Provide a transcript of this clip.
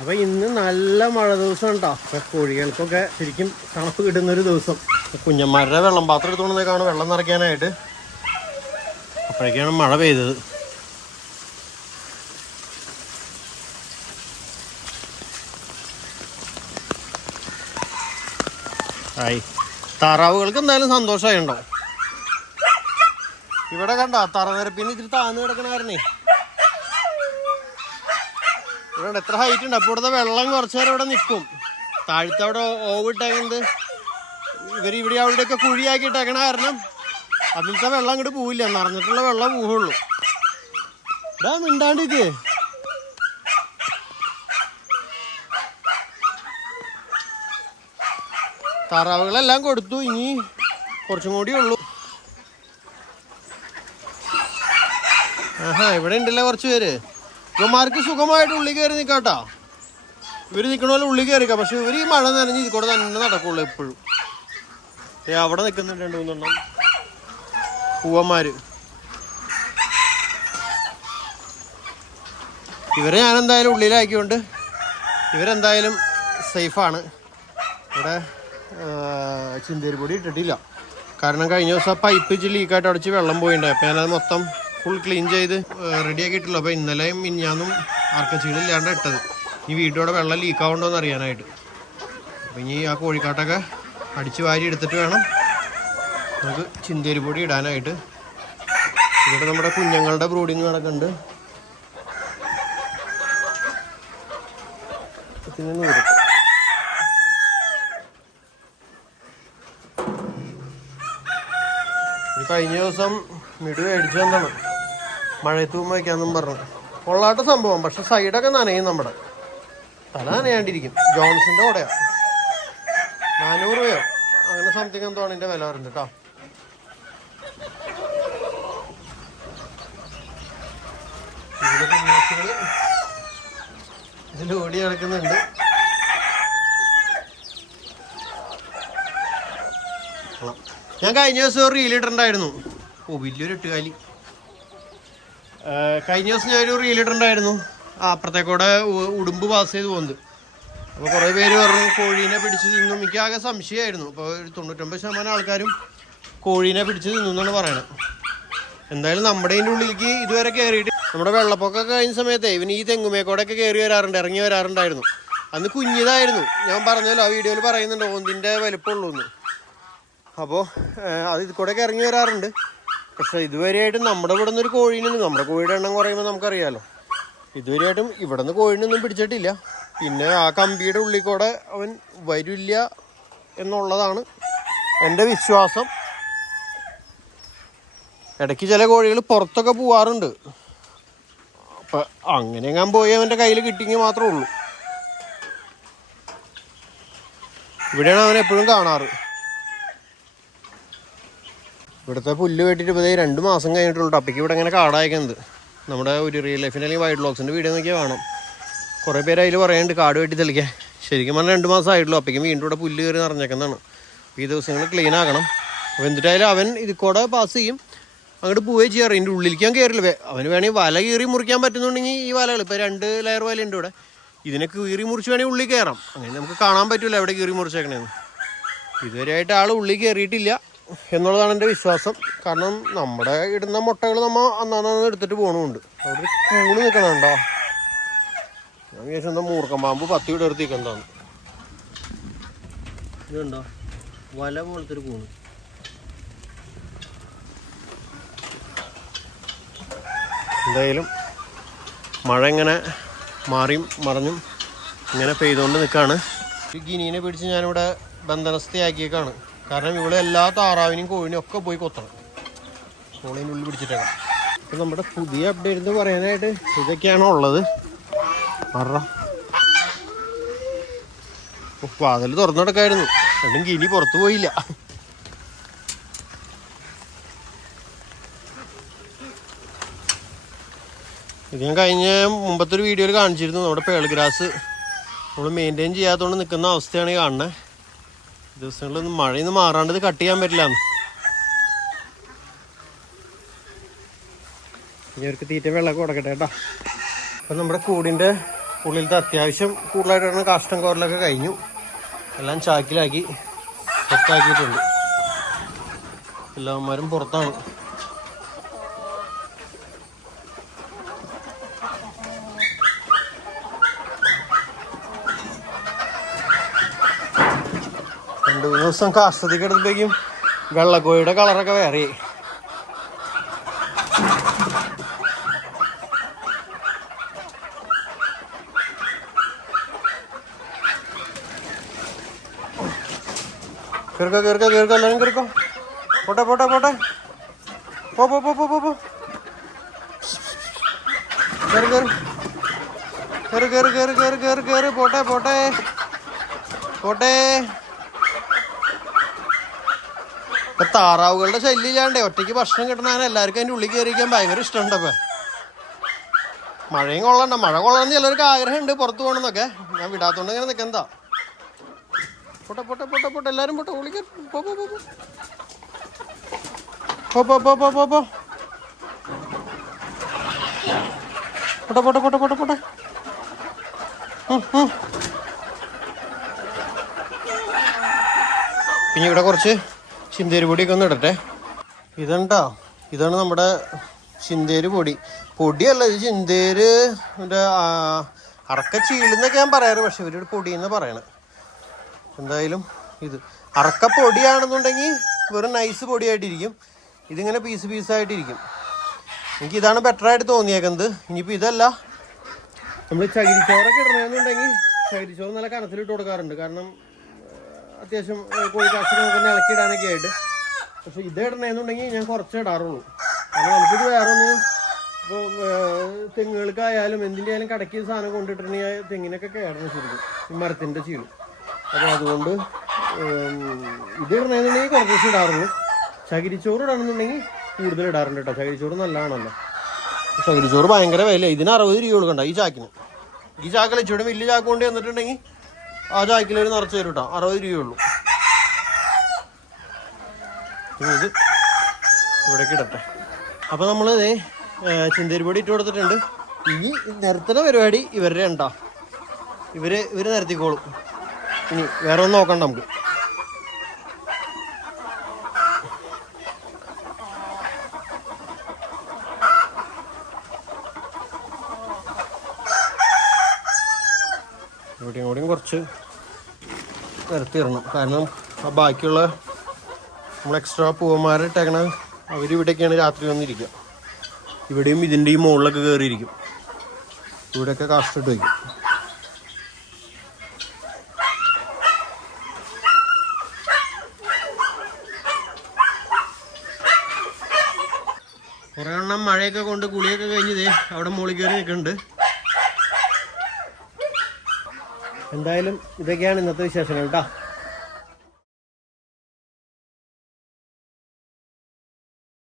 അപ്പോൾ ഇന്ന് നല്ല മഴ ദിവസം ഉണ്ടോ. അപ്പോൾ കോഴികൾക്കൊക്കെ ശരിക്കും തണുപ്പ് കിട്ടുന്നൊരു ദിവസം. കുഞ്ഞന്മാരുടെ വെള്ളം പാത്രം എടുത്തുകൊണ്ടേക്കാണ് വെള്ളം നിറയ്ക്കാനായിട്ട്. അപ്പോഴേക്കാണ് മഴ പെയ്തത്. ആയി താറാവുകൾക്ക് എന്തായാലും സന്തോഷമായി ഉണ്ടോ. ഇവിടെ കണ്ട തറനിരപ്പിന് ഇച്ചിരി താഴ്ന്നു കിടക്കണ കാരണേ ഇവിടെ എത്ര ഹൈറ്റ് ഉണ്ട്. അപ്പോൾ ഇവിടുത്തെ വെള്ളം കുറച്ചു നേരം ഇവിടെ നിൽക്കും. താഴത്തെ അവിടെ ഓവിട്ടേക്കുന്നത് ഇവിടെ അവിടെയൊക്കെ കുഴിയാക്കി ഇട്ടേക്കണ കാരണം അതിലത്തെ വെള്ളം അങ്ങോട്ട് പോവില്ല. നിറഞ്ഞിട്ടുള്ള വെള്ളം പോവുള്ളൂ. ഇതാ മിണ്ടാണ്ടിക്ക്. താറാവുകളെല്ലാം കൊടുത്തു. ഇനി കുറച്ചും കൂടി ഉള്ളൂ. ആഹാ ഇവിടെ ഉണ്ടല്ലോ കുറച്ച് പേര്. ഇവന്മാർക്ക് സുഖമായിട്ട് ഉള്ളിൽ കയറി നിൽക്കാട്ടോ. ഇവർ നിൽക്കണ പോലെ ഉള്ളിൽ കയറിക്കാം. പക്ഷെ ഇവർ ഈ മഴ നനഞ്ഞ് ഇതിൽ കൂടെ തന്നെ നടക്കുള്ളൂ എപ്പോഴും. അവിടെ നിൽക്കുന്നുണ്ട് 2-3 എണ്ണം പൂവന്മാര്. ഇവരെ ഞാനെന്തായാലും ഉള്ളിലാക്കിക്കൊണ്ട് ഇവരെന്തായാലും സേഫാണ്. ഇവിടെ ചിന്തേരി പൊടി ഇട്ടിട്ടില്ല. കാരണം കഴിഞ്ഞ ദിവസം പൈപ്പ് ഇച്ചിരി ലീക്കായിട്ട് അടച്ച് വെള്ളം പോയിട്ടുണ്ട്. അപ്പോൾ ഞാനത് മൊത്തം ഫുൾ ക്ലീൻ ചെയ്ത് റെഡിയാക്കിയിട്ടില്ല. അപ്പോൾ ഇന്നലെയും മിനിഞ്ഞാന്നും ആർക്കച്ചീടില്ലാണ്ട് ഇട്ടത്. ഈ വീട്ടോടെ വെള്ളം ലീക്കാവുണ്ടോയെന്ന് അറിയാനായിട്ട്. അപ്പോൾ ഇനി ആ കോഴിക്കാട്ടൊക്കെ അടിച്ച് വാരി എടുത്തിട്ട് വേണം നമുക്ക് ചിന്തേരി പൊടി ഇടാനായിട്ട്. ഇവിടെ നമ്മുടെ കുഞ്ഞുങ്ങളുടെ ബ്രൂഡിങ് നടക്കുന്നുണ്ട്. കഴിഞ്ഞ ദിവസം മിടു മേടിച്ചു വന്നാണ് മഴയത്ത് വയ്ക്കാന്നും പറഞ്ഞു. കൊള്ളാട്ട സംഭവം. പക്ഷെ സൈഡൊക്കെ നനയും. നമ്മുടെ തല നനയാണ്ടിരിക്കും. ജോൺസിന്റെ കൂടെയാ 400 രൂപയോ അങ്ങനെ സംതിങ് എന്തോ ആണ് ഇതിന്റെ വില വരുന്നത് കേട്ടോ. ഇതിൽ ഓടി കിടക്കുന്നുണ്ട്. ഞാൻ കഴിഞ്ഞ ദിവസം ഒരു റീലിട്ടുണ്ടായിരുന്നു. വലിയൊരു എട്ടുകാലി. കഴിഞ്ഞ ദിവസം ഞാനൊരു റീലിട്ടുണ്ടായിരുന്നു. അപ്പുറത്തേക്കൂടെ ഉടുമ്പ് പാസ് ചെയ്ത് പോകുന്നത്. അപ്പോൾ കുറേ പേര് പറഞ്ഞു കോഴീനെ പിടിച്ച് തിന്നും. എനിക്ക് ആകെ സംശയമായിരുന്നു. അപ്പോൾ ഒരു 99% ആൾക്കാരും കോഴീനെ പിടിച്ച് തിന്നു എന്നാണ് പറയണത്. എന്തായാലും നമ്മുടെ ഇതിൻ്റെ ഉള്ളിലേക്ക് ഇതുവരെ കയറിയിട്ട് നമ്മുടെ വെള്ളപ്പൊക്കമൊക്കെ കഴിഞ്ഞ സമയത്ത് ഇവന് ഈ തെങ്ങുമേക്കോടെയൊക്കെ കയറി വരാറുണ്ട്, ഇറങ്ങി വരാറുണ്ടായിരുന്നു. അന്ന് കുഞ്ഞിതായിരുന്നു. ഞാൻ പറഞ്ഞല്ലോ, ആ വീഡിയോയിൽ പറയുന്നുണ്ട് ഓന്തിൻ്റെ വലിപ്പമുള്ളൂ എന്ന്. അപ്പോൾ അത് ഇത് കൂടെയൊക്കെ ഇറങ്ങി വരാറുണ്ട്. പക്ഷേ ഇതുവരെയായിട്ടും നമ്മുടെ ഇവിടെ നിന്നൊരു കോഴീനൊന്നും, നമ്മുടെ കോഴിയുടെ എണ്ണം കുറയുമ്പോൾ നമുക്കറിയാമല്ലോ, ഇതുവരെയായിട്ടും ഇവിടെ നിന്ന് കോഴീനൊന്നും പിടിച്ചിട്ടില്ല. പിന്നെ ആ കമ്പിയുടെ ഉള്ളിൽ കൂടെ അവൻ വരില്ല എന്നുള്ളതാണ് എൻ്റെ വിശ്വാസം. ഇടയ്ക്ക് ചില കോഴികൾ പുറത്തൊക്കെ പോവാറുണ്ട്. അപ്പം അങ്ങനെ ഞാൻ പോയി അവൻ്റെ കയ്യിൽ കിട്ടിയെങ്കിൽ മാത്രമേ ഉള്ളൂ. ഇവിടെയാണ് അവൻ എപ്പോഴും കാണാറ്. ഇവിടുത്തെ പുല്ല് വെട്ടിയിട്ട് ഇപ്പോൾ 2 മാസം കഴിഞ്ഞിട്ടുള്ളൂ. അപ്പേക്ക് ഇവിടെ ഇങ്ങനെ കാടായിരിക്കുന്നത്. നമ്മുടെ ഒരു റിയൽ ലൈഫിൻ്റെ അല്ലെങ്കിൽ വൈൽഡ് വ്ളോഗ്സിൻ്റെ വീഡിയോ നോക്കിയാൽ വേണം. കുറേ പേര് അതിൽ പറയുന്നുണ്ട് കാട് വെട്ടി തെളിക്കാൻ. ശരിക്കും പറഞ്ഞാൽ 2 മാസം ആയിട്ടുള്ളൂ. അപ്പേക്കും വീണ്ടും ഇവിടെ പുല്ല് കയറി നിറഞ്ഞേക്കുന്നതാണ്. അപ്പോൾ ഈ ദിവസങ്ങൾ ക്ലീൻ ആക്കണം. അപ്പോൾ എന്നിട്ടായാലും അവൻ ഇതിൽ കൂടെ പാസ് ചെയ്യും, അങ്ങോട്ട് പോവുകയും ചെയ്യാറ്. ഇതിൻ്റെ ഉള്ളിലേക്ക് ഞാൻ കയറില്ല. അവന് വേണമെങ്കിൽ വല കീറി മുറിക്കാൻ പറ്റുന്നുണ്ടെങ്കിൽ ഈ വലകൾ ഇപ്പോൾ 2 ലെയർ വലയുണ്ട് ഇവിടെ. ഇതിനെ കീറി മുറിച്ച് വേണമെങ്കിൽ ഉള്ളിൽ കയറാം. അങ്ങനെ നമുക്ക് കാണാൻ പറ്റില്ല എവിടെ കീറി മുറിച്ചേക്കണേന്ന്. ഇതുവരെയായിട്ട് ആൾ ഉള്ളിൽ കയറിയിട്ടില്ല എന്നുള്ളതാണ് എൻ്റെ വിശ്വാസം. കാരണം നമ്മുടെ ഇടുന്ന മുട്ടകൾ നമ്മൾ അന്നാന്ന് എടുത്തിട്ട് പോകണമുണ്ട്. അവിടെ ഒരു കൂണ് നിൽക്കണുണ്ടോ? ഞാൻ വിചാരിച്ചു എന്താ മൂർക്കം പാമ്പ് 10 ഇവിടെ എടുത്തിരിക്കുന്നതാണ്. ഇതുണ്ടോ വല പോലത്തെ ഒരു കൂണ്. എന്തായാലും മഴ ഇങ്ങനെ മാറിയും മറഞ്ഞും ഇങ്ങനെ പെയ്തുകൊണ്ട് നിൽക്കുകയാണ്. ഈ ഗിനീനെ പിടിച്ച് ഞാനിവിടെ ബന്ധനസ്ഥയാക്കിയേക്കാണ്. കാരണം ഇവിടെ എല്ലാ താറാവിനും കോഴിനും ഒക്കെ പോയി കൊത്തണം. കോളീൻ്റെ ഉള്ളിൽ പിടിച്ചിട്ടേക്കാം. അപ്പം നമ്മുടെ പുതിയ അപ്ഡേറ്റ് എന്ന് പറയാനായിട്ട് ഇതൊക്കെയാണോ ഉള്ളത്. വാതിൽ തുറന്നു കിടക്കായിരുന്നു. രണ്ടും ഗിനി പുറത്തു പോയില്ല. ഇത് ഞാൻ കഴിഞ്ഞ മുമ്പത്തെ ഒരു വീഡിയോയിൽ കാണിച്ചിരുന്നു. നമ്മുടെ പേൾ ഗ്രാസ് നമ്മൾ മെയിൻറ്റെയിൻ ചെയ്യാത്തതുകൊണ്ട് നിൽക്കുന്ന അവസ്ഥയാണ് ഈ കാണുന്നത്. ദിവസങ്ങളിലൊന്നും മഴയൊന്നും മാറാണ്ട് ഇത് കട്ട് ചെയ്യാൻ പറ്റില്ല. ഇനി അവർക്ക് തീറ്റ വെള്ളമൊക്കെ കൊടുക്കട്ടെ കേട്ടോ. അപ്പം നമ്മുടെ കൂടിൻ്റെ ഉള്ളിലത്തെ അത്യാവശ്യം കൂടുതലായിട്ടാണ് കാഷ്ടം കോരലൊക്കെ കഴിഞ്ഞു. എല്ലാം ചാക്കിലാക്കി സെറ്റാക്കിയിട്ടുണ്ട്. എല്ലാവന്മാരും പുറത്താണ്. രണ്ടു മൂന്ന് ദിവസം കാഷ്ടത്തിൽ കിടന്നപ്പോഴേക്കും വെള്ളക്കോഴിയുടെ കളറൊക്കെ വേറെ. കേൾക്കോ കേൾക്കോ കേൾക്കോ എല്ലാവരും കേൾക്കോ. പോട്ടെ പോട്ടെ പോട്ടെ പോ പോ പോ പോ പോ കയറി കയറി കയറി കയറി കയറി കയറി കയറി കയറി പോട്ടെ പോട്ടെ പോട്ടെ. ഇപ്പൊ താറാവുകളുടെ ശല്യം ഇല്ലാണ്ടേ ഒറ്റയ്ക്ക് ഭക്ഷണം കിട്ടണ എല്ലാവർക്കും അതിൻ്റെ ഉള്ളിൽ കയറിയിരിക്കാൻ ഭയങ്കര ഇഷ്ടമുണ്ട്. ഇപ്പൊ മഴയും കൊള്ളണ്ട. മഴ കൊള്ളണമെന്ന് ചിലർക്ക് ആഗ്രഹമുണ്ട് പുറത്ത് പോകണമെന്നൊക്കെ. ഞാൻ വിടാത്തോണ്ട് ഇങ്ങനെ നിൽക്കെന്താ. പോട്ടെ പോട്ടെ പോട്ടെ പോട്ടെ എല്ലാവരും പോട്ടെ. ഉള്ളിൽ പോ പോ പോ പോ പോ പോ പോ പോ പോട്ടെ പോട്ടെ പോട്ടെ പോട്ടെ പോട്ടെ. പിന്നെ ഇവിടെ കുറച്ച് ചിന്തേരി പൊടിയൊക്കെ ഒന്ന് ഇടട്ടെ. ഇതുണ്ടോ, ഇതാണ് നമ്മുടെ ചിന്തേര് പൊടി. പൊടിയല്ല, ഇത് ചിന്തേര് അറക്ക ചീലെന്നൊക്കെ ഞാൻ പറയാറ്. പക്ഷെ ഇവരുടെ പൊടിയെന്ന് പറയണത്. എന്തായാലും ഇത് അറക്ക പൊടിയാണെന്നുണ്ടെങ്കിൽ വെറും നൈസ് പൊടിയായിട്ടിരിക്കും. ഇതിങ്ങനെ പീസ് പീസായിട്ടിരിക്കും. എനിക്കിതാണ് ബെറ്ററായിട്ട് തോന്നിയേക്കുന്നത്. ഇനിയിപ്പോൾ ഇതല്ല, നമ്മൾ ചകിരിച്ചോറൊക്കെ ഇടണമെന്നുണ്ടെങ്കിൽ ചകിരിച്ചോറ് നല്ല കനത്തിലിട്ട് കൊടുക്കാറുണ്ട്. കാരണം അത്യാവശ്യം കോഴിക്കാശൊക്കെ നമുക്ക് ഇളക്കിയിടാനൊക്കെ ആയിട്ട്. പക്ഷെ ഇത് ഇടണമെന്നുണ്ടെങ്കിൽ ഞാൻ കുറച്ചേ ഇടാറുള്ളൂ. കാരണം നമുക്കിത് വേറെ ഒന്നും ഇപ്പോൾ തെങ്ങുകൾക്കായാലും എന്തിൻ്റെ ആയാലും കടയ്ക്ക് സാധനം കൊണ്ടിട്ടുണ്ടെങ്കിൽ തെങ്ങിനൊക്കെ കയറണം ശരിക്കും, ഈ മരത്തിൻ്റെ ചീളും. അപ്പോൾ അതുകൊണ്ട് ഇത് ഇടണമെന്നുണ്ടെങ്കിൽ കുറച്ച് ദിവസം ഇടാറുള്ളൂ. ചകിരിച്ചോറ് ഇടണമെന്നുണ്ടെങ്കിൽ കൂടുതൽ ഇടാറുണ്ട് കേട്ടോ. ചകിരിച്ചോറ് നല്ലതാണല്ലോ. ചകിരിച്ചോറ് ഭയങ്കര വില. ഇതിന് 60 രൂപ കൊടുക്കണ്ട ഈ ചാക്കിന്. ഈ ചാക്കിൽ ഇച്ചിരി വലിയ ചാക്ക് കൊണ്ട് വന്നിട്ടുണ്ടെങ്കിൽ ആ ചാക്കിലൊരു നിറച്ച് തരും കേട്ടോ. 60 രൂപയുള്ളൂ. ഇത് ഇവിടേക്ക് ഇടട്ടെ. അപ്പോൾ നമ്മൾ ചിന്തേരി പൊടി ഇട്ട് കൊടുത്തിട്ടുണ്ട്. ഇനി നിരത്തുന്ന പരിപാടി ഇവരുടെ ഉണ്ടോ, ഇവർ നിരത്തിക്കോളും. ഇനി വേറെ ഒന്നും നോക്കണ്ട നമുക്ക്. ഇവിടെയും കൂടെയും കുറച്ച് നിരത്തിയിടണം. കാരണം ആ ബാക്കിയുള്ള നമ്മൾ എക്സ്ട്രാ പൂവന്മാരിട്ടേക്കണ അവരിവിടെയൊക്കെയാണ് രാത്രി വന്നിരിക്കുക. ഇവിടെയും ഇതിൻ്റെ ഈ മുകളിലൊക്കെ കയറിയിരിക്കും. ഇവിടെയൊക്കെ കാഷ്ടിട്ട് വയ്ക്കും. കുറേ എണ്ണം മഴയൊക്കെ കൊണ്ട് കുളിയൊക്കെ കഴിഞ്ഞതേ അവിടെ മുകളിൽ കയറി നിൽക്കുന്നുണ്ട്. എന്തായാലും ഇതൊക്കെയാണ് ഇന്നത്തെ വിശേഷങ്ങൾ കേട്ടോ.